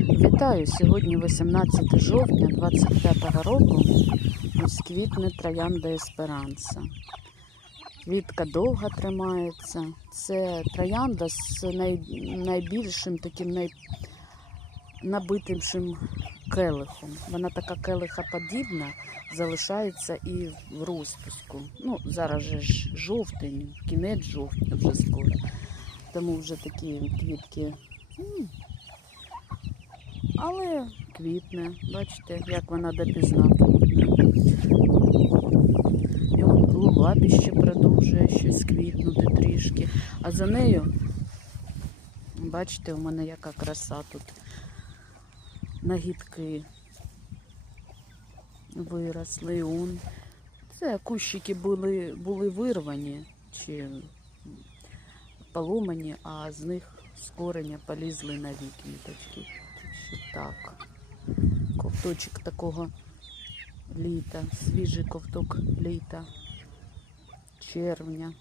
Вітаю! Сьогодні 18 жовтня 25 року. Ось квітне троянда Есперанса. Квітка довго тримається. Це троянда з най... найбільшим таким най... набитимшим келихом. Вона така келихоподібна, залишається і в розпуску. Ну, зараз же ж жовтень, кінець жовтня вже скоро. Тому вже такі квітки. Але квітне, бачите, як вона допізна квітне. І лулабі ще продовжує щось квітнути трішки. А за нею, бачите, у мене яка краса тут. Нагідки виросли. Он. Це кущики були, були вирвані чи поломані, а з них з кореня полізли нові квіточки. Так. Ковточок такого літа, свіжий ковток літа, червня.